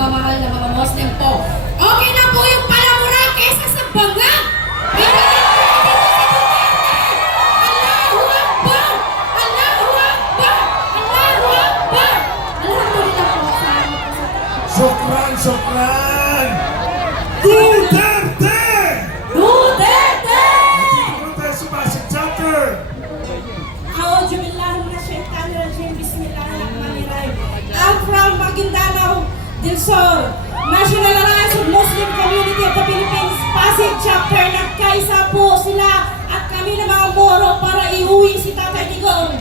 pagmamahal ng mga Muslim po. Okay del Sur National Alliance of Muslim Community of the Philippines Pasig Chapter Nagkaisa po sila at kami ng mga Moro para iuwi si Tatay Digong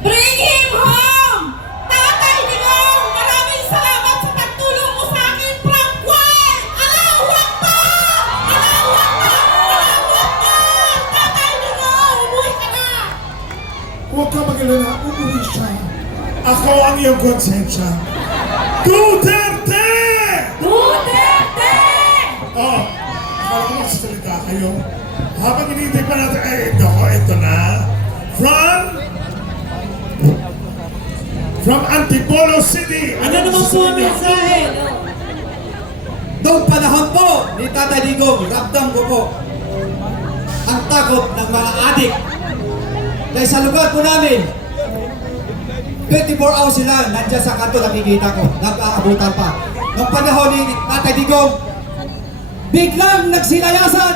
Bring him home! Tatay Digong! Maraming salamat sa pagtulong mo sa akin from Guay! Allahu Akbar! Allahu Akbar! Allahu Akbar! Tatay Digong! Umuwi ka na! Huwag ka mag-alala, uuwi siya. Ako ang iyong konsensya. Duterte! Duterte! Akala ko magsasalita kayo. Habang hinihintay pa natin, eh, ito, ito na. From From Antipolo City. Ano naman po ang mensahe? Noong panahon po ni Tatay Digong, ramdam ko po ang takot ng mga adik. Dahil sa lugar po namin, 24 hours sila, nandiyan sa kanto nakikita ko, nag-aabutan pa. Noong panahon ni Tatay Digong, biglang nagsilayasan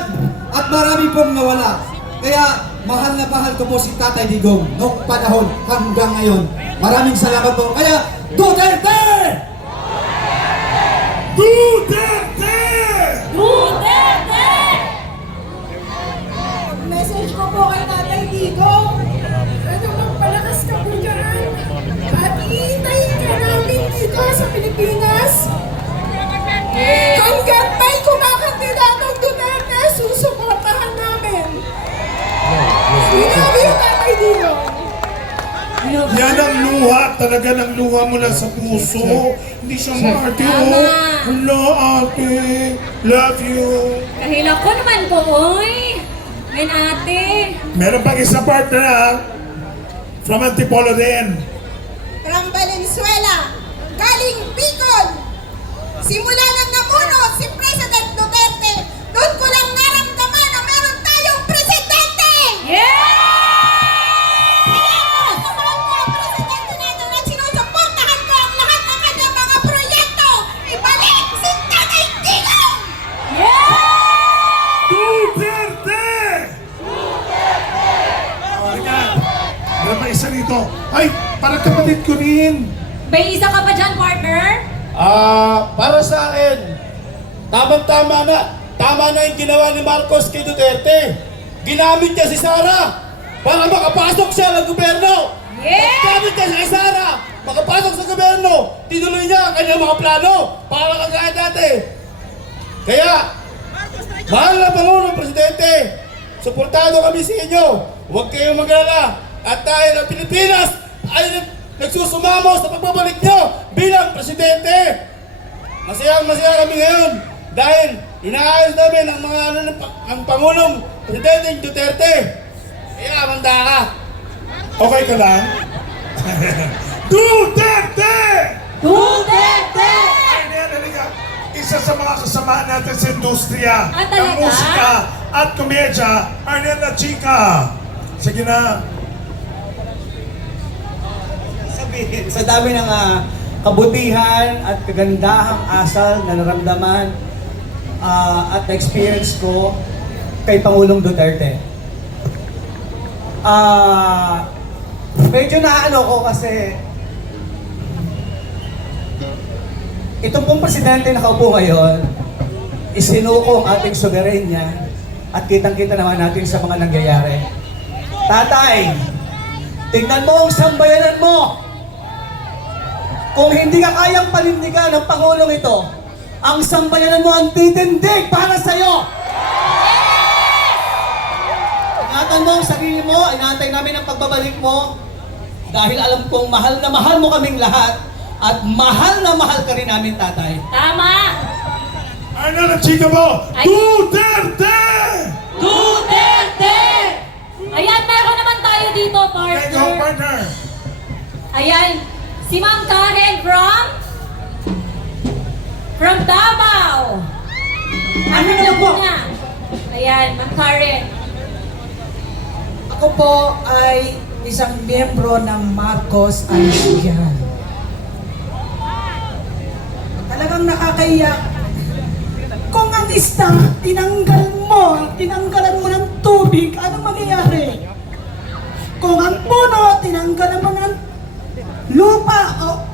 at marami pong nawala. Kaya mahal na mahal ko po si Tatay Digong noong panahon hanggang ngayon. Maraming salamat po. Kaya Duterte! Duterte! Duterte! Message ko po kay Tatay Digong. Ano magpalakas ka po dyan. At iintayin ka namin dito sa Pilipinas. Hanggat may kumakandidatong talaga ng luha mula sa puso. Hindi siya maarte, Tama. oh. Hello, ate. Love you. Kahila ko naman po, oy. Men ate. Meron pang isa partner, ha? From Antipolo din. From Valenzuela, galing Bicol. Simula nang namuno si President isa rito. Ay, parang kapatid ko rin. May isa ka pa dyan, partner? Ah, para sa akin, tamang-tama na. Tama na yung ginawa ni Marcos kay Duterte. Ginamit niya si Sara para makapasok siya ng gobyerno. Yeah! Paggamit niya si Sara, makapasok sa gobyerno, tinuloy niya ang kanyang mga plano para kagaya dati. Kaya, mahal na Pangulong Presidente, suportado kami sa inyo. Huwag kayong magalala. At tayo ng Pilipinas ay nag- nagsusumamo sa pagbabalik nyo bilang Presidente. Masayang masaya kami ngayon dahil inaayos namin ang mga ano, ng ang Pangulong Presidente Duterte. Kaya, manda ka. Okay ka lang? Duterte! Duterte! Ay, yan, halika. Isa sa mga kasama natin sa industriya Ah, ng musika at komedya, Arnel La Chica. Sige na. sa dami ng ah, kabutihan at kagandahang asal na naramdaman ah, at na-experience ko kay Pangulong Duterte. Ah, medyo naano ko kasi itong pong presidente na nakaupo ngayon isinuko ang ating soberenya at kitang-kita naman natin sa mga nangyayari. Tatay, tingnan mo ang sambayanan mo. Kung hindi ka kayang panindigan ng Pangulong ito, ang sambayanan mo ang titindig para sa'yo. Ingatan mo ang sarili mo, inaantay namin ang pagbabalik mo, dahil alam kong mahal na mahal mo kaming lahat, at mahal na mahal ka rin namin, tatay. Tama! Arnel La Chica mo, Ay. Duterte! Duterte! Ayan, meron naman tayo dito, partner. partner. Ayan, si Ma'am Karen from From Davao. Ano na po niya? Ayan, Ma'am Karen. Ako po ay isang miyembro ng Marcos Alisian. Talagang nakakaiyak. Kung ang ista, tinanggal mo, tinanggalan mo ng tubig, ano mangyayari? Kung ang puno, tinanggalan mo ng lupa o